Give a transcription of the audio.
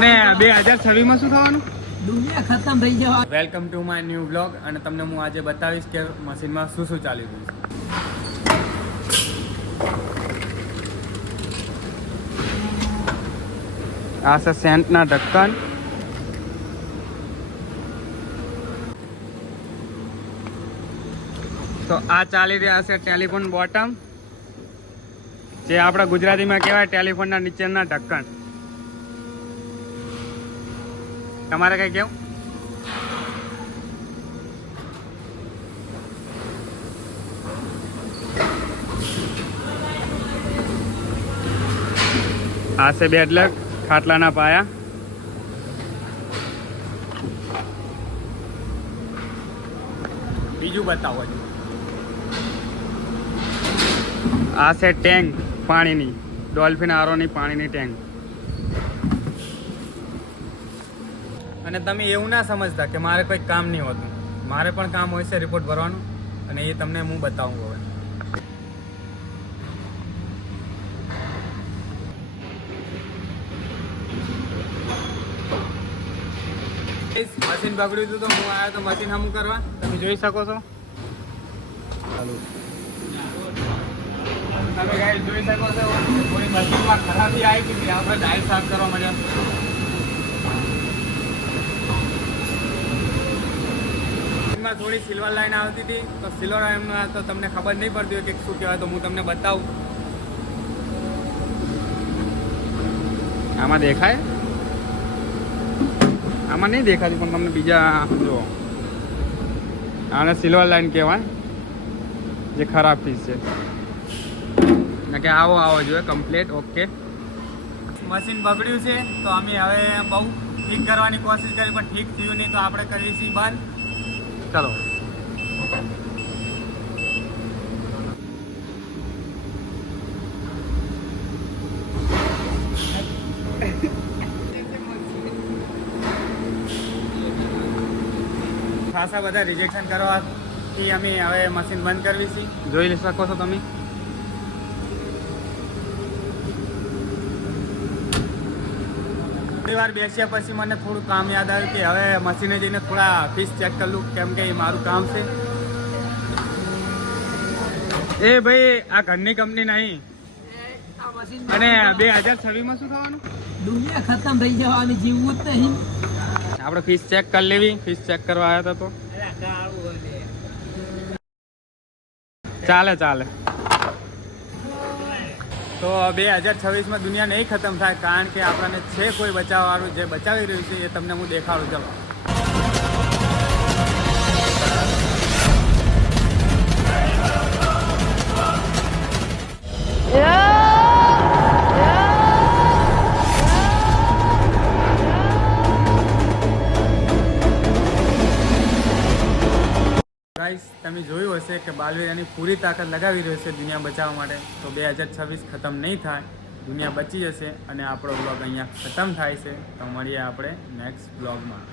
અને 2026 માં શું થવાનું? દુનિયા ખતમ થઈ જવા. Welcome to my new blog. અને તમને હું આજે બતાવીશ કે મશીનમાં શું શું ચાલી રહ્યું છે. આ છે સેન્ટના ઢક્કન. તો આ ચાલી રહ્યા છે ટેલિફોન બોટમ, જે આપણા ગુજરાતીમાં કહેવાય ટેલિફોનના નીચેના ઢક્કન. તમારે કઈ કેવું? આ છે બેડલક, ખાટલાના પાયા. બીજું બતાવો. આ છે ટેન્ક પાણીની, ડોલ્ફિન આરોની પાણીની ટેન્ક. અને તમે એવું ના સમજતા કે મારે કોઈ કામ નહીં હોતું. મારે પણ કામ હોય છે રિપોર્ટ ભરવાનું, અને એ તમને હું બતાવું હવે. મશીન બગડ્યું હતું તો હું આવ્યો તો મશીન હમું કરવા. તમે જોઈ શકો છો. તમે ગાઈસ જોઈ શકો છો થોડી મશીનમાં ખરાબી આવી હતી. આપણે ડાયલ સાફ કરવા મળ્યા. થોડી સિલ્વર લાઈન આવતી હતી, તો સિલ્વર લાઈનમાં તો તમને ખબર નહીં પડતી હોય કે શું કહેવાય, તો હું તમને બતાવું. આમાં દેખાય? આમાં નહીં દેખાતી, પણ તમને બીજા જો આને સિલ્વર લાઈન કહેવાય, જે ખરાબ પીસ છે. કે આવો જોઈએ કમ્પ્લીટ. ઓકે, મશીન બગડ્યું છે તો અમે હવે બહુ ઠીક કરવાની કોશિશ કરી, પણ ઠીક થયું નહીં, તો આપણે કરીએ છીએ બંધ. ચલો. ખાસા બધા રિજેક્શન કરવાથી અમે હવે મશીન બંધ કરવી છે. જોઈ શકો છો તમે. થોડી વાર બેસ્યા પછી મને થોડું કામ યાદ આવ્યું કે હવે મશીને જઈને થોડા ફીસ ચેક કરી લઉં, કેમ કે એ મારું કામ છે. એ ભાઈ, આ ઘરની કંપની નહીં. અને 2026 માં શું થવાનું? દુનિયા ખતમ થઈ જવાની, જીવવું જ નહીં. આપણે ફીસ ચેક કરી લેવી. ફીસ ચેક કરવા આવ્યા હતા તો ચાલે. તો 2026 દુનિયા નહીં ખતમ થાય, કારણ કે આપણને છે કોઈ બચાવવાળું, જે બચાવી રહ્યું છે એ તમને હું દેખાડું. ચલો. ગાઈસ, તમે જોયું હશે કે બાલવીર એની પૂરી તાકાત લગાવી રહ્યો છે દુનિયા બચાવવા માટે. તો 2026 ખતમ નહીં થાય, દુનિયા બચી જશે. અને આપણો બ્લોગ અહીંયા ખતમ થાય છે. તો મળીએ આપણે નેક્સ્ટ બ્લોગમાં.